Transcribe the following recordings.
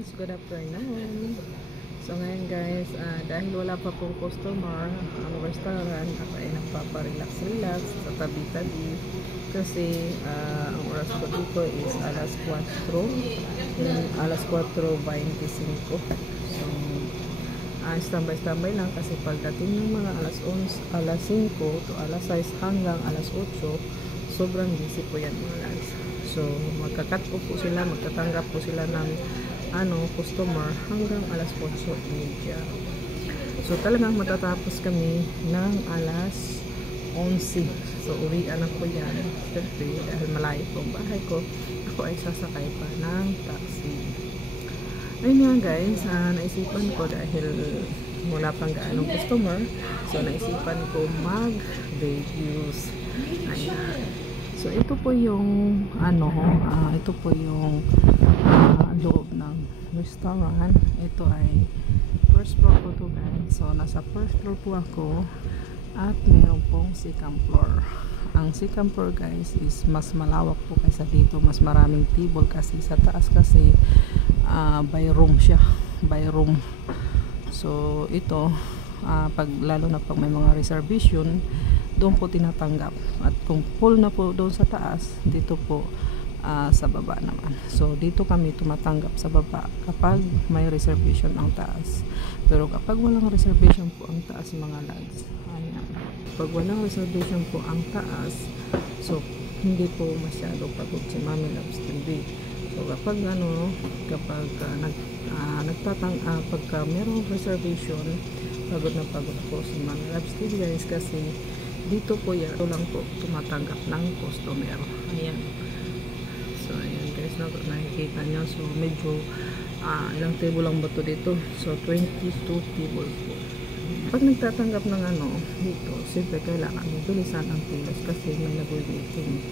lads, good afternoon. So ngayon guys, dahil wala pa pong customer ang restaurant, ako ay nagpaparelax-relax sa tabi-tabi kasi ang oras ko dito is alas 4 alas 4:25. So standby lang kasi pagdating ng mga alas 11, alas 5 to alas 6 hanggang alas 8, sobrang busy po yan mga lads. So magkakat po sila, magtatanggap po sila ng customer hanggang alas 8:30. So talagang matatapos kami ng alas 11. So uwian na po yan. Siyempre dahil malayo po ang bahay ko, ako ay sasakay pa ng taxi. Ayun nga guys, naisipan ko dahil wala pang gaanong customer, so naisipan ko mag-reviews. Ayan. So ito po yung ito po yung loob ng restaurant. Ito ay first floor po to guys. So nasa first floor po ako at mayroon pong second floor. Ang second floor guys is mas malawak po kaysa dito, mas maraming table kasi sa taas kasi by room siya, by room. So ito pag lalo na pag may mga reservation, doon po tinatanggap, at kung full na po doon sa taas, dito po sa baba naman. So dito kami tumatanggap sa baba kapag may reservation ang taas, pero kapag walang reservation po ang taas mga lads, ayan, pag walang reservation po ang taas, so hindi po masyado pagod si Mami Loves TV. So kapag pagka merong reservation, pagod na pagod po si Mami Loves TV guys, kasi dito po yan, ito lang po tumatanggap ng customer. Ayan. So ayan guys, nakikita nyo. So medyo ilang table lang ba ito dito? So 22 table po. Pag nagtatanggap ng dito, siyempre kailangan bilisan ang pilas kasi may nag-waiting.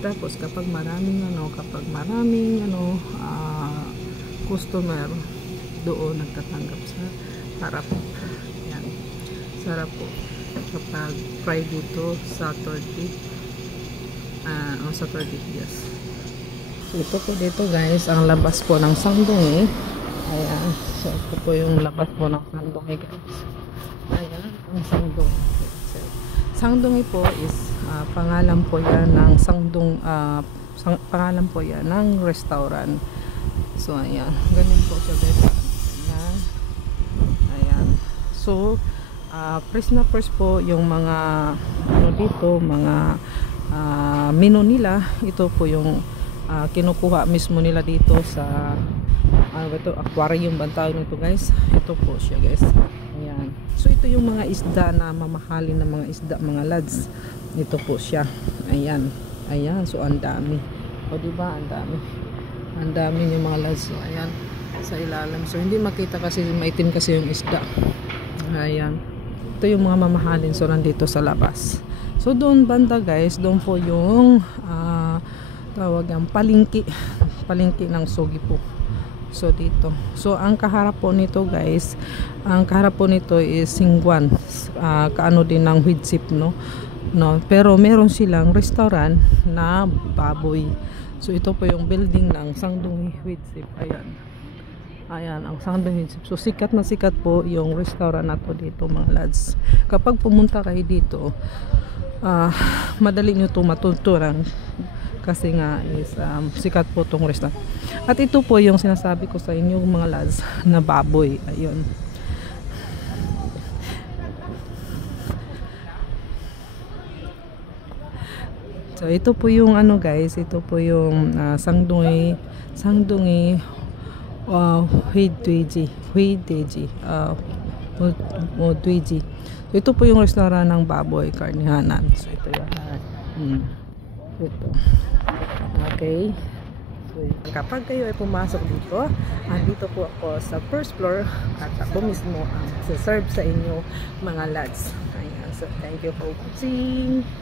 Tapos kapag maraming customer, doon nagtatanggap sa harap. Ayan. Sa harap po. Kapag Friday to Saturday, Saturday, yes. So ito po dito guys, ang labas po ng Sangdungi. Ayan, so ito po yung labas po ng Sangdungi guys. Ayan, ang Sangdungi. Sangdungi po is pangalan po yan ng pangalan po yan ng restaurant. So ayan, ganun po siya guys. Ayan. Ayan. So first na first po yung mga dito, mga menu nila. Ito po yung kinukuha mismo nila dito sa ito, aquarium bantawag nito guys. Ito po siya guys. Ayan. So ito yung mga isda na mamahalin na mga isda mga lads. Ito po siya. Ayan. Ayan. So ang dami. O diba? Ang dami. Ang dami yung mga lads. So ayan. Sa ilalim. So hindi makita kasi maitim kasi yung isda. Ayan. Ito yung mga mamahalin, so nandito sa labas. So doon banda guys, doon po yung tawag ang palengke ng Sugi po. So dito. So ang kaharap po nito guys, ang kaharap po nito is Singwan. Kaano din ng Huidsip no. Pero meron silang restaurant na baboy. So ito po yung building ng Sangdungi Huidsip. Ayan. Ayan, ang Sangdungi Huidsip. So sikat na sikat po yung restaurant na to dito mga lads. Kapag pumunta kayo dito, madali nyo ito matutunan kasi nga is sikat po tong restaurant. At ito po yung sinasabi ko sa inyo mga lads na baboy. Ayun. So ito po yung guys, ito po yung Sangdungi Huideji. Ito po yung restaurant ng baboy, karnihanan. So ito yan. Ito. Okay. So kapag kayo ay pumasok dito, andito po ako sa first floor at ako mismo ang serve sa inyo mga lads. Ayan. So thank you for watching.